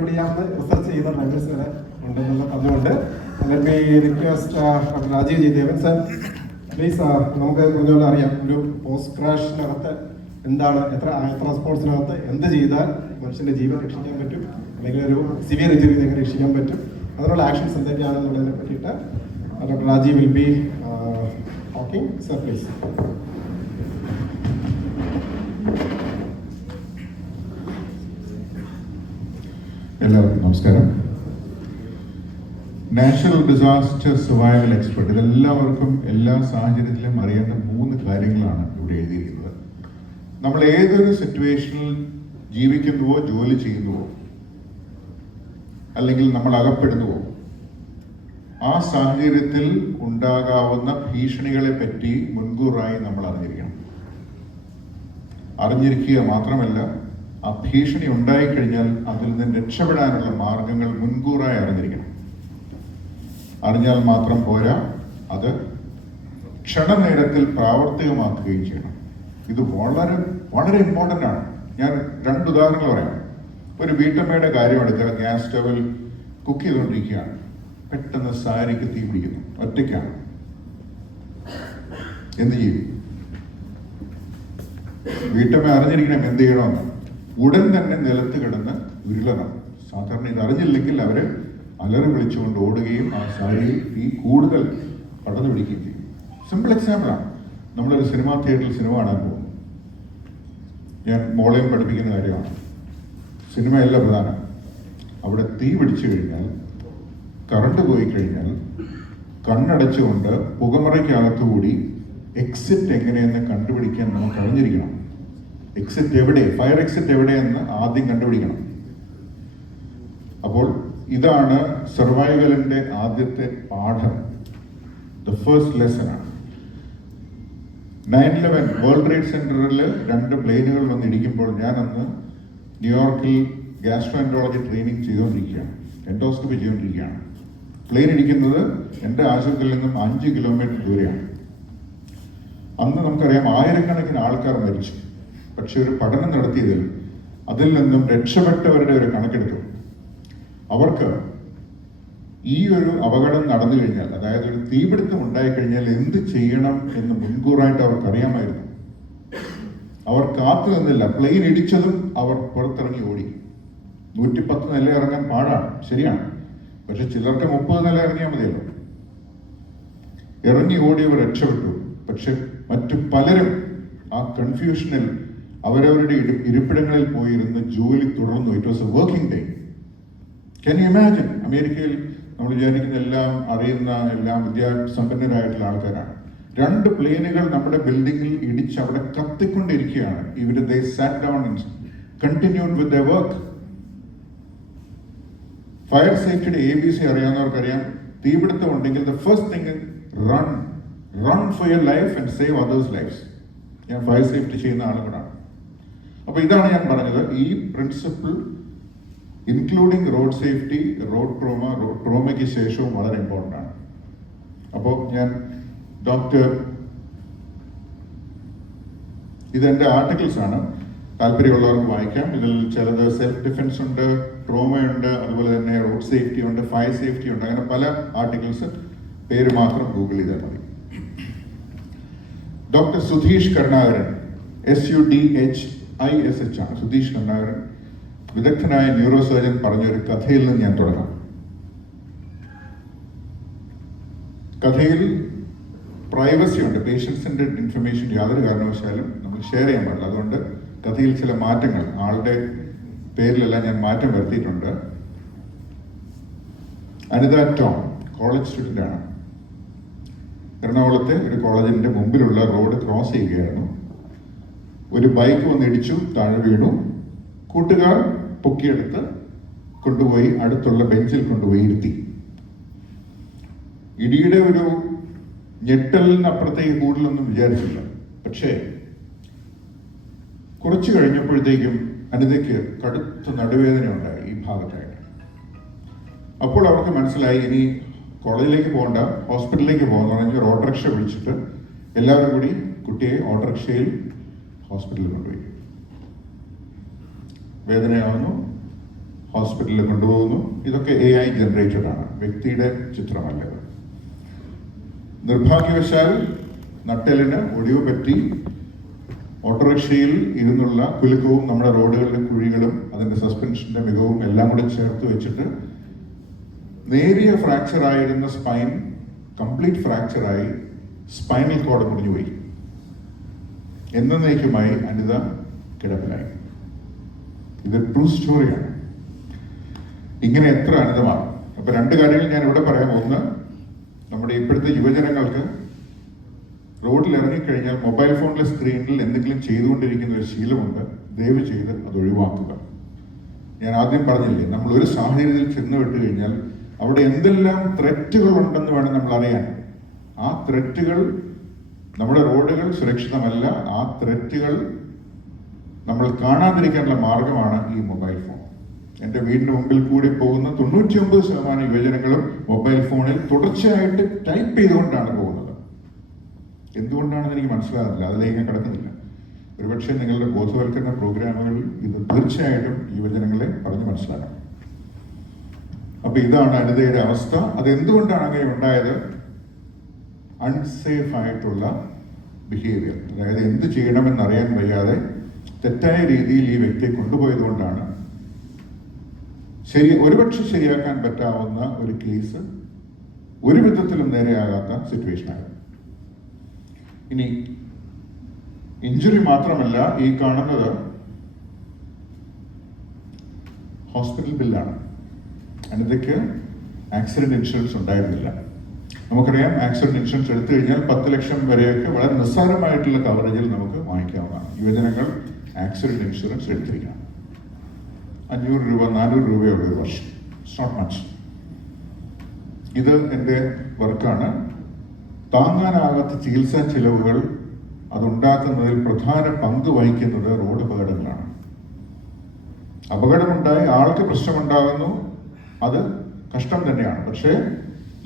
Research ചെയ്ത drivers ഉണ്ടെന്നുള്ള പറഞ്ഞുകൊണ്ട് request Rajeev Jayadevan sir please. നമുക്ക് പറഞ്ഞുകൊണ്ട് അറിയാം, ഒരു പോസ്റ്റ് ക്രാഷിനകത്ത് എന്താണ്, എത്ര സ്പോർട്സിനകത്ത് എന്ത് ചെയ്താൽ മനുഷ്യന്റെ ജീവൻ രക്ഷിക്കാൻ പറ്റും, അല്ലെങ്കിൽ ഒരു സിവിയർ ഇഞ്ചുറി എങ്ങനെ രക്ഷിക്കാൻ പറ്റും, അതിനുള്ള ആക്ഷൻസ് എന്തൊക്കെയാണെന്നുള്ളതിനെ പറ്റിയിട്ട് doctor Rajeev will be talking. Sir please. എല്ലാവർക്കും നമസ്കാരം. നാച്ചുറൽ ഡിസാസ്റ്റർ സർവൈവൽ എക്സ്പെർട്ട്, ഇതെല്ലാവർക്കും എല്ലാ സാഹചര്യത്തിലും അറിയേണ്ട 3 കാര്യങ്ങളാണ് ഇവിടെ എഴുതിയിരിക്കുന്നത്. നമ്മൾ ഏതൊരു സിറ്റുവേഷനിൽ ജീവിക്കുന്നുവോ, ജോലി ചെയ്യുന്നുവോ, അല്ലെങ്കിൽ നമ്മൾ അകപ്പെടുന്നുവോ, ആ സാഹചര്യത്തിൽ ഉണ്ടാകാവുന്ന ഭീഷണികളെ പറ്റി മുൻകൂറായി നമ്മൾ അറിഞ്ഞിരിക്കണം. അറിഞ്ഞിരിക്കുക മാത്രമല്ല, ആ ഭീഷണി ഉണ്ടായിക്കഴിഞ്ഞാൽ അതിൽ നിന്ന് രക്ഷപ്പെടാനുള്ള മാർഗങ്ങൾ മുൻകൂറായി അറിഞ്ഞിരിക്കണം. അറിഞ്ഞാൽ മാത്രം പോരാ, അത് ക്ഷണനേരത്തിൽ പ്രാവർത്തികമാക്കുകയും ചെയ്യണം. ഇത് വളരെ വളരെ ഇമ്പോർട്ടൻ്റ് ആണ്. ഞാൻ 2 ഉദാഹരണങ്ങൾ പറയാം. ഒരു വീട്ടമ്മയുടെ കാര്യം എടുക്കുക. ഗ്യാസ് സ്റ്റവിൽ കുക്ക് ചെയ്തുകൊണ്ടിരിക്കുകയാണ്. പെട്ടെന്ന് സാരിക്ക് തീ പിടിക്കുന്നു. ഒറ്റയ്ക്കാണ്. എന്ത് ചെയ്യും? വീട്ടമ്മ അറിഞ്ഞിരിക്കണം എന്ത് ചെയ്യണമെന്ന്. ഉടൻ തന്നെ നിലത്ത് കിടന്ന് ഉരുളണം. സാധാരണ ഇത് അറിഞ്ഞില്ലെങ്കിൽ അവര് അലറി വിളിച്ചുകൊണ്ട് ഓടുകയും ആ സാരിയിൽ തീ കൂടുതൽ പടർന്നു പിടിക്കുകയും ചെയ്യും. സിമ്പിൾ എക്സാമ്പിളാണ്. നമ്മളൊരു സിനിമാ തിയേറ്ററിൽ സിനിമ കാണാൻ പോകുന്നു. ഞാൻ മോളെയും പഠിപ്പിക്കുന്ന കാര്യമാണ്. സിനിമയല്ല പ്രധാനം. അവിടെ തീ പിടിച്ചു കഴിഞ്ഞാൽ, കറണ്ട് പോയി കഴിഞ്ഞാൽ, കണ്ണടച്ചുകൊണ്ട് പുകമറയ്ക്കകത്തുകൂടി എക്സിറ്റ് എങ്ങനെയെന്ന് കണ്ടുപിടിക്കാൻ നമുക്ക് അറിഞ്ഞിരിക്കണം. എക്സിറ്റ് എവിടെ, ഫയർ എക്സിറ്റ് എവിടെയെന്ന് ആദ്യം കണ്ടുപിടിക്കണം. അപ്പോൾ ഇതാണ് സർവൈവലിന്റെ ആദ്യത്തെ പാഠം. ദ ഫസ്റ്റ് ലെസൺ ആണ്. 9/11 വേൾഡ് ട്രേഡ് സെന്ററിൽ 2 പ്ലെയിനുകൾ വന്നിടിക്കുമ്പോൾ ഞാൻ അന്ന് ന്യൂയോർക്കിൽ ഗ്യാസ്ട്രോഎൻട്രോളജി ട്രെയിനിങ് ചെയ്തുകൊണ്ടിരിക്കുകയാണ്, എൻഡോസ്കോപ്പി ചെയ്തുകൊണ്ടിരിക്കുകയാണ്. പ്ലെയിൻ ഇടിക്കുന്നത് എൻ്റെ ആശുപത്രിയിൽ നിന്നും 5 കിലോമീറ്റർ ദൂരെയാണ്. അന്ന് നമുക്കറിയാം ആയിരക്കണക്കിന് ആൾക്കാർ മരിച്ചു. പക്ഷെ ഒരു പഠനം നടത്തിയതിൽ അതിൽ നിന്നും രക്ഷപ്പെട്ടവരുടെ ഒരു കണക്കെടുത്തു. അവർക്ക് ഈ ഒരു അപകടം നടന്നു കഴിഞ്ഞാൽ, അതായത് ഒരു തീപിടുത്തം ഉണ്ടായിക്കഴിഞ്ഞാൽ എന്ത് ചെയ്യണം എന്ന് മുൻകൂറായിട്ട് അവർക്ക് അറിയാമായിരുന്നു. അവർ കാത്തു നിന്നില്ല. പ്ലെയിൻ ഇടിച്ചതും അവർ പുറത്തിറങ്ങി ഓടി. 110 നില ഇറങ്ങാൻ പാടാണ്, ശരിയാണ്. പക്ഷെ ചിലർക്ക് 30 നില ഇറങ്ങിയാൽ മതിയല്ലോ. ഇറങ്ങി ഓടിയവർ രക്ഷപ്പെട്ടു. പക്ഷെ മറ്റു പലരും ആ കൺഫ്യൂഷനിൽ അവരവരുടെ ഇരിപ്പിടങ്ങളിൽ പോയിരുന്ന് ജോലി തുടർന്നു. It was A working day. Can you imagine? അമേരിക്കയിൽ നമ്മൾ വിചാരിക്കുന്ന എല്ലാം അറിയുന്ന, എല്ലാം വിദ്യാസമ്പന്നരായിട്ടുള്ള ആൾക്കാരാണ്. 2 പ്ലെയിനുകൾ നമ്മുടെ ബിൽഡിങ്ങിൽ ഇടിച്ച് അവിടെ കത്തിക്കൊണ്ടിരിക്കുകയാണ്. ഇവര് ദേ sat down and continued with their work. Fire സേഫ്റ്റിയുടെ ABC അറിയാവുന്നവർക്കറിയാം. തീപിടുത്തം ഉണ്ടെങ്കിൽ the first thing run for your life and save others lifes. ഞാൻ ഫയർ സേഫ്റ്റി ചെയ്യുന്ന ആളുകളാണ്. അപ്പൊ ഇതാണ് ഞാൻ പറഞ്ഞത്. ഈ principle including road safety, road ട്രോമയ്ക്ക് ശേഷവും വളരെ ഇമ്പോർട്ടൻ്റ് ആണ്. അപ്പോൾ ഞാൻ ഇതെൻ്റെ ആർട്ടിക്കിൾസ് ആണ്. താല്പര്യമുള്ളവർക്ക് വായിക്കാം. ഇതിൽ ചിലത് സെൽഫ് ഡിഫെൻസ് ഉണ്ട്, ട്രോമയുണ്ട്, അതുപോലെ തന്നെ റോഡ് സേഫ്റ്റി ഉണ്ട്, ഫയർ സേഫ്റ്റി ഉണ്ട്. അങ്ങനെ പല ആർട്ടിക്കിൾസ്. പേര് മാത്രം ഗൂഗിൾ ചെയ്താൽ മതി. ഡോക്ടർ സുധീഷ് കരുണാകരൻ, SUDHISH ആണ്. സുധീഷ് കരുണാകരൻ വിദഗ്ധനായ ന്യൂറോ സർജൻ പറഞ്ഞൊരു കഥയിൽ നിന്ന് ഞാൻ തുടങ്ങാം. കഥയിൽ പ്രൈവസി ഉണ്ട്. പേഷ്യൻസിന്റെ ഇൻഫർമേഷൻ യാതൊരു കാരണവശാലും നമ്മൾ ഷെയർ ചെയ്യാൻ പാടില്ല. അതുകൊണ്ട് കഥയിൽ ചില മാറ്റങ്ങൾ, ആളുടെ പേരിലെല്ലാം ഞാൻ മാറ്റം വരുത്തിയിട്ടുണ്ട്. അനിത ടോം കോളേജ് സ്റ്റുഡൻ്റ് ആണ്. എറണാകുളത്തെ ഒരു കോളേജിന്റെ മുമ്പിലുള്ള റോഡ് ക്രോസ് ചെയ്യുകയായിരുന്നു. ഒരു ബൈക്ക് വന്ന് ഇടിച്ചു, താഴെ വീണു. കൂട്ടുകാർ പൊക്കിയെടുത്ത് കൊണ്ടുപോയി അടുത്തുള്ള ബെഞ്ചിൽ കൊണ്ടുപോയി ഇരുത്തി. ഇടിയുടെ ഒരു ഞെട്ടലിനപ്പുറത്തേക്ക് കൂടുതലൊന്നും വിചാരിച്ചില്ല. പക്ഷേ കുറച്ചു കഴിഞ്ഞപ്പോഴത്തേക്കും അനിതയ്ക്ക് കടുത്ത നടുവേദന ഉണ്ടായി ഈ ഭാഗത്തായിട്ട്. അപ്പോൾ അവർക്ക് മനസ്സിലായി ഇനി കോളേജിലേക്ക് പോകണ്ട, ഹോസ്പിറ്റലിലേക്ക് പോകാന്ന് പറഞ്ഞ് ഓട്ടോറിക്ഷ വിളിച്ചിട്ട് എല്ലാവരും കൂടി കുട്ടിയെ ഓട്ടോറിക്ഷയിൽ ഹോസ്പിറ്റലിൽ കൊണ്ടുപോയി. വേദനയാവുന്നു, ഹോസ്പിറ്റലിൽ കൊണ്ടുപോകുന്നു. ഇതൊക്കെ AI ജനറേറ്റഡ് ആണ്, വ്യക്തിയുടെ ചിത്രമല്ല. നിർഭാഗ്യവശാൽ നട്ടെല്ലിന് ഒടിവ് പറ്റി ഓട്ടോറിക്ഷയിൽ ഇരുന്നുള്ള കുലുക്കവും നമ്മുടെ റോഡുകളിലെ കുഴികളും അതിൻ്റെ സസ്പെൻഷൻ്റെ മികവും എല്ലാം കൂടെ ചേർത്ത് വെച്ചിട്ട് നേരിയ ഫ്രാക്ചർ ആയിരുന്ന സ്പൈൻ കംപ്ലീറ്റ് ഫ്രാക്ചറായി സ്പൈനൽ കോഡ് മുറിഞ്ഞുപോയി. എന്നേക്കുമായി അനിത കിടപ്പിലായി. ഇത് ട്രൂ സ്റ്റോറിയാണ്. ഇങ്ങനെ എത്ര അനിതമാണ്. അപ്പൊ രണ്ട് കാര്യങ്ങൾ ഞാൻ ഇവിടെ പറയാം. ഒന്ന്, നമ്മുടെ ഇപ്പോഴത്തെ യുവജനങ്ങൾക്ക് റോഡിൽ ഇറങ്ങിക്കഴിഞ്ഞാൽ മൊബൈൽ ഫോണിലെ സ്ക്രീനിൽ എന്തെങ്കിലും ചെയ്തുകൊണ്ടിരിക്കുന്ന ഒരു ശീലമുണ്ട്. ദയവ് ചെയ്ത് അത് ഒഴിവാക്കുക. ഞാൻ ആദ്യം പറഞ്ഞില്ലേ, നമ്മൾ ഒരു സാഹചര്യത്തിൽ ചെന്ന് വിട്ട് കഴിഞ്ഞാൽ അവിടെ എന്തെല്ലാം ത്രെറ്റുകൾ ഉണ്ടെന്ന് വേണം നമ്മൾ അറിയാൻ. ആ ത്രെറ്റുകൾ, നമ്മുടെ റോഡുകൾ സുരക്ഷിതമല്ല, ആ ത്രെറ്റുകൾ നമ്മൾ കാണാതിരിക്കാനുള്ള മാർഗമാണ് ഈ മൊബൈൽ ഫോൺ. എൻ്റെ വീടിൻ്റെ മുമ്പിൽ കൂടി പോകുന്ന 99% യുവജനങ്ങളും മൊബൈൽ ഫോണിൽ തുടർച്ചയായിട്ട് ടൈപ്പ് ചെയ്തുകൊണ്ടാണ് പോകുന്നത്. എന്തുകൊണ്ടാണെന്ന് എനിക്ക് മനസ്സിലാകുന്നില്ല, അതിലേക്ക് ഞാൻ കിടക്കുന്നില്ല. ഒരുപക്ഷെ നിങ്ങളുടെ ബോധവൽക്കരണ പ്രോഗ്രാമുകളിൽ ഇത് തീർച്ചയായിട്ടും യുവജനങ്ങളെ പറഞ്ഞ് മനസ്സിലാക്കണം. അപ്പൊ ഇതാണ് അനിതയുടെ അവസ്ഥ. അതെന്തുകൊണ്ടാണ് അങ്ങനെ ഉണ്ടായത്? അൺസേഫ് ആയിട്ടുള്ള ബിഹേവിയർ, അതായത് എന്ത് ചെയ്യണമെന്നറിയാൻ വയ്യാതെ തെറ്റായ രീതിയിൽ ഈ വ്യക്തിയെ കൊണ്ടുപോയതുകൊണ്ടാണ് ഒരുപക്ഷെ ശരിയാക്കാൻ പറ്റാവുന്ന ഒരു കേസ് ഒരു വിധത്തിലും നേരെയാകാത്ത സിറ്റുവേഷനാണ്. ഇനി ഇഞ്ചുറി മാത്രമല്ല, ഈ കാണുന്നത് ഹോസ്പിറ്റൽ ബില്ലാണ്. അനിതയ്ക്ക് ആക്സിഡന്റ് ഇൻഷുറൻസ് ഉണ്ടായിരുന്നില്ല. നമുക്കറിയാം, ആക്സിഡന്റ് ഇൻഷുറൻസ് എടുത്തു കഴിഞ്ഞാൽ 10 ലക്ഷം വരെയൊക്കെ വളരെ നിസ്സാരമായിട്ടുള്ള കവറേജിൽ നമുക്ക് വാങ്ങിക്കാവുന്നതാണ്. യുവജനങ്ങൾ ആക്സിഡന്റ് ഇൻഷുറൻസ് എടുത്തിരിക്കണം. 500 രൂപ 400 രൂപയുള്ള ഒരു വർഷം. It's not much. ഇത് എൻ്റെ വർക്കാണ്. താങ്ങാനാകാത്ത ചികിത്സാ ചെലവുകൾ അതുണ്ടാക്കുന്നതിൽ പ്രധാന പങ്ക് വഹിക്കുന്നത് റോഡ് അപകടങ്ങളാണ്. അപകടമുണ്ടായി ആൾക്ക് പ്രശ്നമുണ്ടാകുന്നു, അത് കഷ്ടം തന്നെയാണ്. പക്ഷേ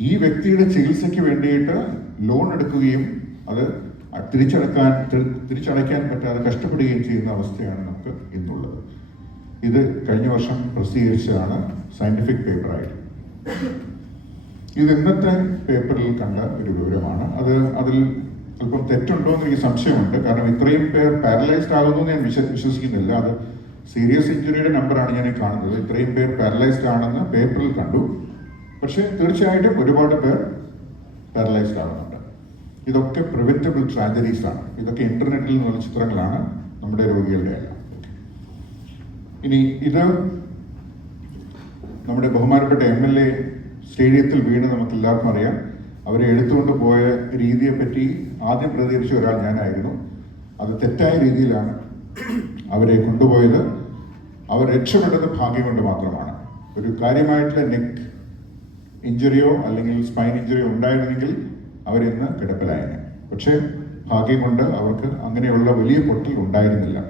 ഈ വ്യക്തിയുടെ ചികിത്സയ്ക്ക് വേണ്ടിയിട്ട് ലോൺ എടുക്കുകയും അത് തിരിച്ചടയ്ക്കാൻ പറ്റാതെ കഷ്ടപ്പെടുകയും ചെയ്യുന്ന അവസ്ഥയാണ് നമുക്ക് ഇന്നുള്ളത്. ഇത് കഴിഞ്ഞ വർഷം പ്രസിദ്ധീകരിച്ചതാണ് സയന്റിഫിക് പേപ്പറായിട്ട്. ഇത് ഇന്നത്തെ പേപ്പറിൽ കണ്ട ഒരു വിവരമാണ്. അതിൽ അല്പം തെറ്റുണ്ടോ എന്ന് എനിക്ക് സംശയമുണ്ട്. കാരണം ഇത്രയും പേർ പാരലൈസ്ഡ് ആകുന്നു ഞാൻ വിശ്വസിക്കുന്നില്ല. അത് സീരിയസ് ഇഞ്ചുറിയുടെ നമ്പറാണ് ഞാൻ കാണുന്നത്. ഇത്രയും പേർ പാരലൈസ്ഡ് ആണെന്ന് പേപ്പറിൽ കണ്ടു. പക്ഷേ തീർച്ചയായിട്ടും ഒരുപാട് പേർ പാരലൈസ്ഡ് ആകുന്നുണ്ട്. ഇതൊക്കെ പ്രിവെന്റബിൾ ട്രാജഡീസ് ആണ്. ഇതൊക്കെ ഇന്റർനെറ്റിൽ നിന്നുള്ള ചിത്രങ്ങളാണ്, നമ്മുടെ രോഗികളുടെ അല്ല. ഇനി ഇത് നമ്മുടെ ബഹുമാനപ്പെട്ട MLA സ്റ്റേഡിയത്തിൽ വീണ് നമുക്ക് എല്ലാവർക്കും അറിയാം. അവരെ എടുത്തുകൊണ്ട് പോയ രീതിയെ പറ്റി ആദ്യം പ്രതികരിച്ച ഒരാൾ ഞാനായിരുന്നു. അത് തെറ്റായ രീതിയിലാണ് അവരെ കൊണ്ടുപോയത്. അവർ രക്ഷപ്പെട്ടത് ഭാഗ്യം കൊണ്ട് മാത്രമാണ്. ഒരു കാര്യമായിട്ടുള്ള നെക്ക് ഇഞ്ചുറിയോ അല്ലെങ്കിൽ സ്പൈൻ ഇഞ്ചുറിയോ ഉണ്ടായിരുന്നെങ്കിൽ അവരിന്ന് കിടപ്പിലായേനെ. പക്ഷേ ഭാഗ്യം കൊണ്ട് അവർക്ക് അങ്ങനെയുള്ള വലിയ പൊട്ടൽ ഉണ്ടായിരുന്നില്ല.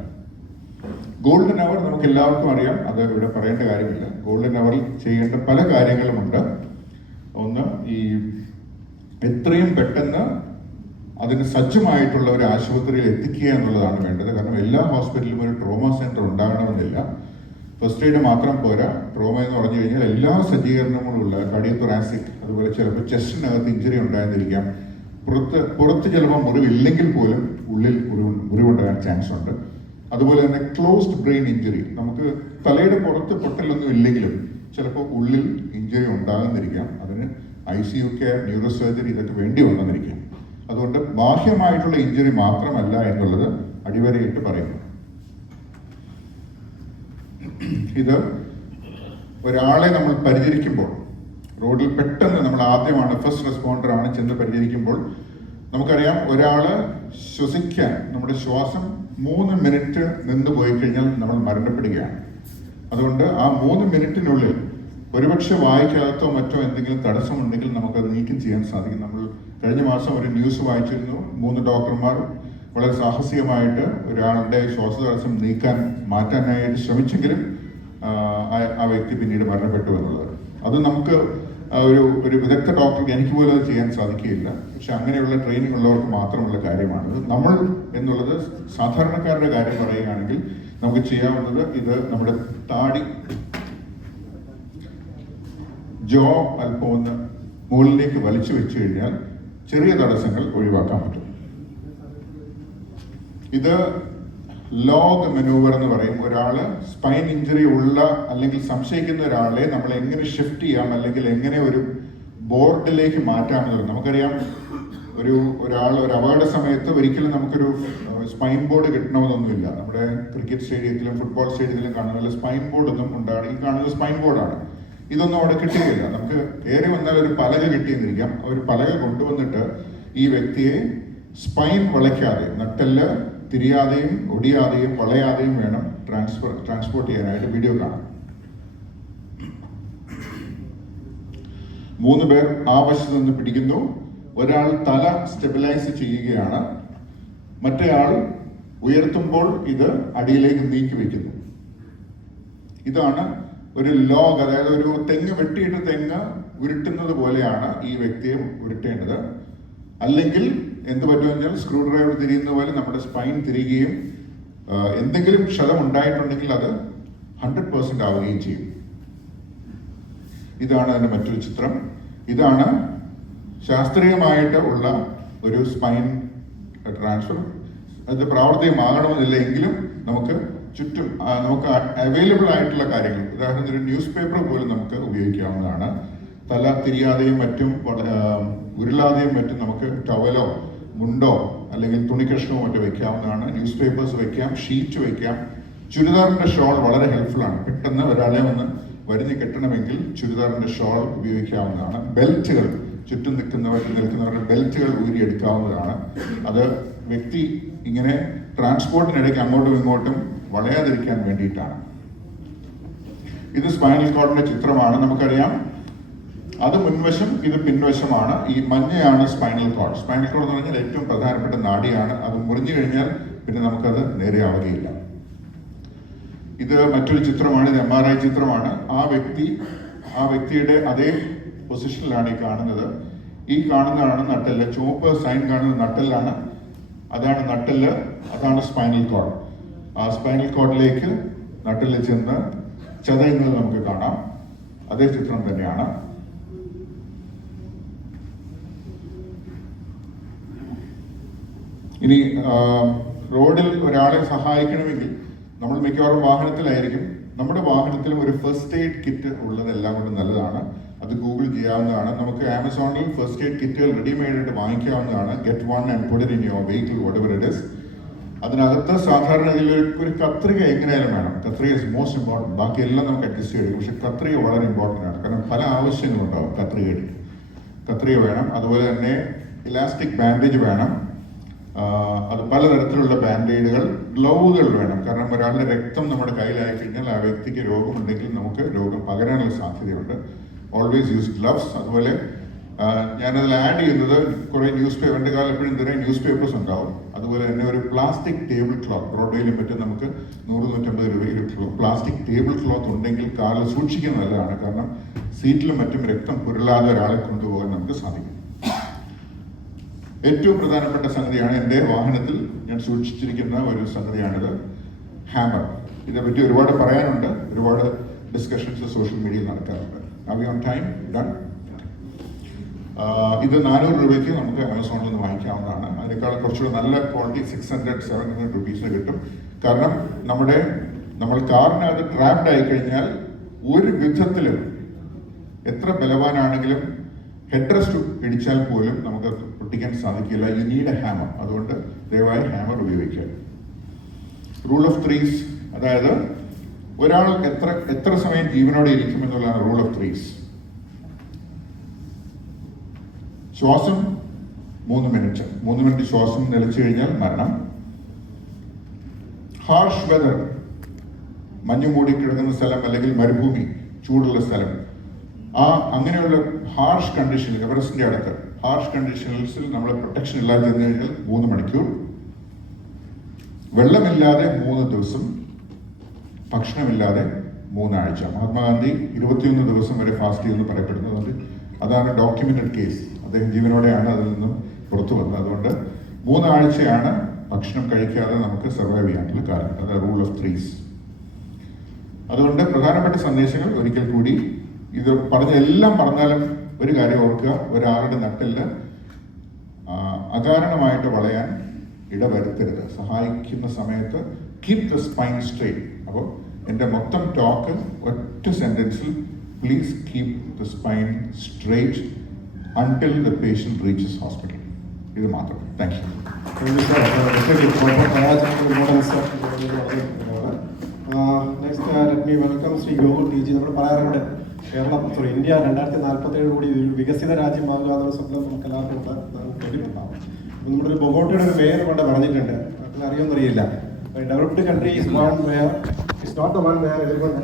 ഗോൾഡൻ അവർ നമുക്ക് എല്ലാവർക്കും അറിയാം, അത് ഇവിടെ പറയേണ്ട കാര്യമില്ല. ഗോൾഡൻ അവറിൽ ചെയ്യേണ്ട പല കാര്യങ്ങളുമുണ്ട്. ഒന്ന്, ഈ എത്രയും പെട്ടെന്ന് അതിന് സജ്ജമായിട്ടുള്ള ഒരു ആശുപത്രിയിൽ എത്തിക്കുക എന്നുള്ളതാണ് വേണ്ടത്. കാരണം എല്ലാ ഹോസ്പിറ്റലിലും ഒരു ട്രോമ സെന്റർ ഉണ്ടാകണമെന്നില്ല. ഫസ്റ്റ് എയ്ഡ് മാത്രം പോരാ. ട്രോമ എന്ന് പറഞ്ഞു കഴിഞ്ഞാൽ എല്ലാ സജ്ജീകരണങ്ങളുള്ള കാർഡിയോതൊറാസിക്, അതുപോലെ ചിലപ്പോൾ ചെസ്റ്റിനകത്ത് ഇഞ്ചുറി ഉണ്ടായിരുന്നിരിക്കാം. പുറത്ത് ചിലപ്പോൾ മുറിവില്ലെങ്കിൽ പോലും ഉള്ളിൽ മുറിവുണ്ടാകാൻ ചാൻസ് ഉണ്ട്. അതുപോലെ തന്നെ ക്ലോസ്ഡ് ബ്രെയിൻ ഇഞ്ചുറി, നമുക്ക് തലയുടെ പുറത്ത് പൊട്ടലൊന്നും ഇല്ലെങ്കിലും ചിലപ്പോൾ ഉള്ളിൽ ഇഞ്ചുറി ഉണ്ടാകുന്നിരിക്കാം. അതിന് ICU കെയർ, ന്യൂറോ സർജറി ഇതൊക്കെ വേണ്ടി വന്നിരിക്കാം. അതുകൊണ്ട് ബാഹ്യമായിട്ടുള്ള ഇഞ്ചുറി മാത്രമല്ല എന്നുള്ളത് അടിവരയിട്ട് പറയുന്നു. ഇത് ഒരാളെ നമ്മൾ പരിചരിക്കുമ്പോൾ, റോഡിൽ പെട്ടെന്ന് നമ്മൾ ആദ്യമാണ് ഫസ്റ്റ് റെസ്പോണ്ടർ ആണ് ചെന്ന് പരിചരിക്കുമ്പോൾ, നമുക്കറിയാം ഒരാള് ശ്വസിക്കാൻ നമ്മുടെ ശ്വാസം 3 മിനിറ്റ് നിന്ന് പോയി കഴിഞ്ഞാൽ നമ്മൾ മരണപ്പെടുകയാണ്. അതുകൊണ്ട് ആ 3 മിനിറ്റിനുള്ളിൽ ഒരുപക്ഷെ വായിക്കകത്തോ മറ്റോ എന്തെങ്കിലും തടസ്സമുണ്ടെങ്കിൽ നമുക്കത് നീക്കം ചെയ്യാൻ സാധിക്കും. നമ്മൾ കഴിഞ്ഞ മാസം ഒരു ന്യൂസ് വായിച്ചിരുന്നു. 3 ഡോക്ടർമാർ വളരെ സാഹസികമായിട്ട് ഒരാളുടെ ശ്വാസതടസ്സം മാറ്റാനായിട്ട് ശ്രമിച്ചെങ്കിലും ആ വ്യക്തി പിന്നീട് മരണപ്പെട്ടു എന്നുള്ളത്. അത് നമുക്ക് ഒരു വിദഗ്ധ ഡോക്ടർക്ക് എനിക്ക് പോലും അത് ചെയ്യാൻ സാധിക്കുകയില്ല. പക്ഷെ അങ്ങനെയുള്ള ട്രെയിനിങ് ഉള്ളവർക്ക് മാത്രമുള്ള കാര്യമാണ്. നമ്മൾ എന്നുള്ളത് സാധാരണക്കാരുടെ കാര്യം പറയുകയാണെങ്കിൽ നമുക്ക് ചെയ്യാവുന്നത്, ഇത് നമ്മുടെ താടി ജോ അല്പം ഒന്ന് മുകളിലേക്ക് വലിച്ചു വെച്ച് കഴിഞ്ഞാൽ ചെറിയ തടസ്സങ്ങൾ ഒഴിവാക്കാൻ പറ്റും. ഇത് ലോഗ് മെനൂവർ എന്ന് പറയും. ഒരാള് സ്പൈൻ ഇഞ്ചുറി ഉള്ള അല്ലെങ്കിൽ സംശയിക്കുന്ന ഒരാളെ നമ്മൾ എങ്ങനെ ഷിഫ്റ്റ് ചെയ്യാം അല്ലെങ്കിൽ എങ്ങനെ ഒരു ബോർഡിലേക്ക് മാറ്റാമെന്ന് പറയും. നമുക്കറിയാം ഒരാൾ ഒരു അപകട സമയത്ത് ഒരിക്കലും നമുക്കൊരു സ്പൈൻ ബോർഡ് കിട്ടണമെന്നൊന്നുമില്ല. നമ്മുടെ ക്രിക്കറ്റ് സ്റ്റേഡിയത്തിലും ഫുട്ബോൾ സ്റ്റേഡിയത്തിലും കാണുന്ന സ്പൈൻ ബോർഡ് ഒന്നും ഉണ്ടാണ്. ഈ കാണുന്നത് സ്പൈൻ ബോർഡാണ്. ഇതൊന്നും അവിടെ കിട്ടുകയില്ല. നമുക്ക് ഏറെ വന്നാൽ ഒരു പലക കിട്ടിയെന്നിരിക്കാം. ഒരു പലക കൊണ്ടുവന്നിട്ട് ഈ വ്യക്തിയെ സ്പൈൻ വളയ്ക്കാതെ, നട്ടെല്ല് തിരിയാതെയും ഒടിയാതെയും വളയാതെയും വേണം ട്രാൻസ്പോർട്ട് ചെയ്യാനായിട്ട്. വീഡിയോ കാണാം. 3 പേർ ആ വശത്ത് നിന്ന് പിടിക്കുന്നു. ഒരാൾ തല സ്റ്റെബിലൈസ് ചെയ്യുകയാണ്. മറ്റേയാൾ ഉയർത്തുമ്പോൾ ഇത് അടിയിലേക്ക് നീക്കി വയ്ക്കുന്നു. ഇതാണ് ഒരു ലോഗ്, അതായത് ഒരു തെങ്ങ് വെട്ടിയിട്ട് തെങ്ങ് ഉരുട്ടുന്നത് പോലെയാണ് ഈ വ്യക്തിയെ ഉരുട്ടേണ്ടത്. അല്ലെങ്കിൽ എന്ത് പറ്റുമെന്ന് വെച്ചാൽ സ്ക്രൂ ഡ്രൈവർ തിരിയുന്ന പോലെ നമ്മുടെ സ്പൈൻ തിരികുകയും എന്തെങ്കിലും ക്ഷതം ഉണ്ടായിട്ടുണ്ടെങ്കിൽ അത് 100% ആവുകയും ചെയ്യും. ഇതാണ് അതിന്റെ മറ്റൊരു ചിത്രം. ഇതാണ് ശാസ്ത്രീയമായിട്ട് ഉള്ള ഒരു സ്പൈൻ ട്രാൻസ്ഫർ. അത് പ്രാവർത്തികമാകണമെന്നില്ല എങ്കിലും നമുക്ക് ചുറ്റും നമുക്ക് അവൈലബിൾ ആയിട്ടുള്ള കാര്യങ്ങൾ, ഉദാഹരണത്തിന് ഒരു ന്യൂസ് പേപ്പർ പോലും നമുക്ക് ഉപയോഗിക്കാവുന്നതാണ്. തല തിരിയാതെയും മറ്റും ഉരുളാതെയും മറ്റും നമുക്ക് ടവലോ മുണ്ടോ അല്ലെങ്കിൽ തുണിക്കഷ്ണമോ മറ്റോ വെക്കാവുന്നതാണ്. ന്യൂസ് പേപ്പേഴ്സ് വെക്കാം, ഷീറ്റ് വെക്കാം. ചുരിദാറിന്റെ ഷോൾ വളരെ ഹെൽപ്ഫുൾ ആണ്. പെട്ടെന്ന് ഒരാളെ ഒന്ന് വരിഞ്ഞ് കെട്ടണമെങ്കിൽ ചുരിദാറിന്റെ ഷോൾ ഉപയോഗിക്കാവുന്നതാണ്. ബെൽറ്റുകൾ, ചുറ്റും നിൽക്കുന്നവരുടെ ബെൽറ്റുകൾ ഊരിയെടുക്കാവുന്നതാണ്. അത് വ്യക്തി ഇങ്ങനെ ട്രാൻസ്പോർട്ടിനിടയ്ക്ക് അങ്ങോട്ടും ഇങ്ങോട്ടും വളയാതിരിക്കാൻ വേണ്ടിയിട്ടാണ്. ഇത് സ്പൈനൽ കോർഡിന്റെ ചിത്രമാണ്. നമുക്കറിയാം അത് മുൻവശം, ഇത് പിൻവശമാണ്. ഈ മഞ്ഞയാണ് സ്പൈനൽ കോർഡ്. സ്പൈനൽ കോർഡ് എന്ന് പറഞ്ഞാൽ ഏറ്റവും പ്രധാനപ്പെട്ട നാഡിയാണ്. അത് മുറിഞ്ഞു കഴിഞ്ഞാൽ പിന്നെ നമുക്കത് നേരെയാവുകയില്ല. ഇത് മറ്റൊരു ചിത്രമാണ്. ഇത് MRI ചിത്രമാണ്. ആ വ്യക്തിയുടെ അതേ പൊസിഷനിലാണ് ഈ കാണുന്നത്. ഈ കാണുന്നതാണ് നട്ടെല്ല്. ചുവപ്പ് സൈൻ കാണുന്നത് നട്ടെല്ലാണ്. അതാണ് നട്ടെല്ല്, അതാണ് സ്പൈനൽ കോർഡ്. ആ സ്പൈനൽ കോർഡിലേക്ക് നട്ടെല്ല് ചെന്ന് ചതയുന്നത് നമുക്ക് കാണാം. അതേ ചിത്രം തന്നെയാണ്. ഇനി റോഡിൽ ഒരാളെ സഹായിക്കണമെങ്കിൽ നമ്മൾ മിക്കവാറും വാഹനത്തിലായിരിക്കും. നമ്മുടെ വാഹനത്തിലും ഒരു ഫസ്റ്റ് എയ്ഡ് കിറ്റ് ഉള്ളതെല്ലാം കൊണ്ടും നല്ലതാണ്. അത് ഗൂഗിൾ ചെയ്യാവുന്നതാണ്. നമുക്ക് ആമസോണിൽ ഫസ്റ്റ് എയ്ഡ് കിറ്റുകൾ റെഡിമെയ്ഡ് ആയിട്ട് വാങ്ങിക്കാവുന്നതാണ്. Get one and put it in your vehicle, whatever it is. അതിനകത്ത് സാധാരണ ഒരു കത്രിക എങ്ങനെയായാലും വേണം. കത്രിക ഇസ് മോസ്റ്റ് ഇമ്പോർട്ടൻറ്റ്. ബാക്കിയെല്ലാം നമുക്ക് അഡ്ജസ്റ്റ് ചെയ്യും. പക്ഷെ കത്രിക വളരെ ഇമ്പോർട്ടൻ്റ് ആണ്. കാരണം പല ആവശ്യങ്ങളുണ്ടാവും കത്രികയിൽ. കത്രിക വേണം. അതുപോലെ തന്നെ ഇലാസ്റ്റിക് ബാൻഡേജ് വേണം. അത് പലതരത്തിലുള്ള ബാൻഡേഡുകൾ, ഗ്ലൗവുകൾ വേണം. കാരണം ഒരാളുടെ രക്തം നമ്മുടെ കയ്യിലായി കഴിഞ്ഞാൽ ആ വ്യക്തിക്ക് രോഗമുണ്ടെങ്കിൽ നമുക്ക് രോഗം പകരാനുള്ള സാധ്യതയുണ്ട്. Always use gloves. അതുപോലെ ഞാനതിൽ ആഡ് ചെയ്യുന്നത് കുറേ ന്യൂസ് പേപ്പർ, എൻ്റെ കാലം എപ്പോഴും നിറയെ ന്യൂസ് പേപ്പേഴ്സ് ഉണ്ടാവും. അതുപോലെ തന്നെ ഒരു പ്ലാസ്റ്റിക് ടേബിൾ ക്ലോത്ത്, ബ്രോഡ്വേയിലും മറ്റും നമുക്ക് 100-150 രൂപയിൽ പ്ലാസ്റ്റിക് ടേബിൾ ക്ലോത്ത് ഉണ്ടെങ്കിൽ കാലിൽ സൂക്ഷിക്കുന്നത് നല്ലതാണ്. കാരണം സീറ്റിലും മറ്റും രക്തം പുരളാതെ ഒരാളെ കൊണ്ടുപോകാൻ നമുക്ക് സാധിക്കും. ഏറ്റവും പ്രധാനപ്പെട്ട സംഗതിയാണ് എൻ്റെ വാഹനത്തിൽ ഞാൻ സൂക്ഷിച്ചിരിക്കുന്ന ഒരു സംഗതിയാണിത്, ഹാമർ. ഇതേപ്പറ്റി ഒരുപാട് പറയാനുണ്ട്. ഒരുപാട് ഡിസ്കഷൻസ് സോഷ്യൽ മീഡിയയിൽ നടക്കാറുണ്ട്. Are we on time? Done? ഇത് 400 രൂപയ്ക്ക് നമുക്ക് ആമസോണിൽ നിന്ന് വാങ്ങിക്കാവുന്നതാണ്. അതിനേക്കാൾ കുറച്ചുകൂടെ നല്ല ക്വാളിറ്റി 600-700 രൂപീസിന് കിട്ടും. കാരണം നമ്മൾ കാറിനകത്ത് ട്രാപ്ഡ് ആയി കഴിഞ്ഞാൽ ഒരു വിധത്തിലും എത്ര ബലവാനാണെങ്കിലും ഹെഡ് റെസ്റ്റ് ഇടിച്ചാൽ പോലും നമുക്ക് പൊട്ടിക്കാൻ സാധിക്കില്ല. You need A hammer. അതുകൊണ്ട് ദയവായി ഹാമർ ഉപയോഗിക്കുക. റൂൾ ഓഫ് ത്രീസ്, അതായത് ഒരാൾ എത്ര സമയം ജീവനോടെ ഇരിക്കുമെന്നുള്ളതാണ് റൂൾ ഓഫ് ത്രീസ്. ശ്വാസം 3 മിനിറ്റ്. 3 മിനിറ്റ് ശ്വാസം നിലച്ചു കഴിഞ്ഞാൽ മരണം. ഹാർഷ് വെതർ, മഞ്ഞു മൂടി കിടക്കുന്ന സ്ഥലം അല്ലെങ്കിൽ മരുഭൂമി, ചൂടുള്ള സ്ഥലം, അങ്ങനെയുള്ള ഹാർഷ് കണ്ടീഷനിൽ, എവറസ്റ്റിന്റെ അടുത്ത് ഹാർഷ് കണ്ടീഷൻസിൽ നമ്മൾ പ്രൊട്ടക്ഷൻ ഇല്ലാതെ ചെന്ന് കഴിഞ്ഞാൽ 3 മണിക്കൂർ. വെള്ളമില്ലാതെ 3 ദിവസം. ഭക്ഷണമില്ലാതെ 3 ആഴ്ച. മഹാത്മാഗാന്ധി 21 ദിവസം വരെ ഫാസ്റ്റ് ചെയ്യുമെന്ന് പറയപ്പെടുന്നത്. അതാണ് ഡോക്യുമെന്റഡ് കേസ്. അദ്ദേഹം ജീവനോടെയാണ് അതിൽ നിന്നും പുറത്തു വന്നത്. അതുകൊണ്ട് 3 ആഴ്ചയാണ് ഭക്ഷണം കഴിക്കാതെ നമുക്ക് സർവൈവ് ചെയ്യാനുള്ള കാര്യം. അതാണ് റൂൾ ഓഫ് ത്രീസ്. അതുകൊണ്ട് പ്രധാനപ്പെട്ട സന്ദേശങ്ങൾ ഒരിക്കൽ കൂടി, ഇത് എല്ലാം പറഞ്ഞാലും ഒരു കാര്യം ഓർക്കുക, ഒരാളുടെ നട്ടെല്ല് അകാരണമായിട്ട് വളയാൻ ഇടവരുത്തരുത്. സഹായിക്കുന്ന സമയത്ത് കീപ് ദ സ്പൈൻ സ്ട്രെയിറ്റ്. അപ്പോൾ എൻ്റെ മൊത്തം ടോക്ക് ഒറ്റ സെൻറ്റൻസിൽ, please keep the spine straight until the patient reaches hospital. ഇത് മാത്രം. Thank you. Next let me welcome Shri Gokul T G. നമ്മൾ പറയാറുണ്ട് ഇന്ത്യ 2047 കൂടി ഒരു വികസിത രാജ്യമാകുക എന്നുള്ള സ്വപ്നം നമുക്ക് എല്ലാവർക്കും കേട്ടിട്ടുണ്ടാവും. നമ്മുടെ ഒരു ബൊഗോട്ടയുടെ ഒരു മേയർ കൊണ്ട് പറഞ്ഞിട്ടുണ്ട്, അത് അറിയുമെന്നറിയില്ല. Developed country is not the one wear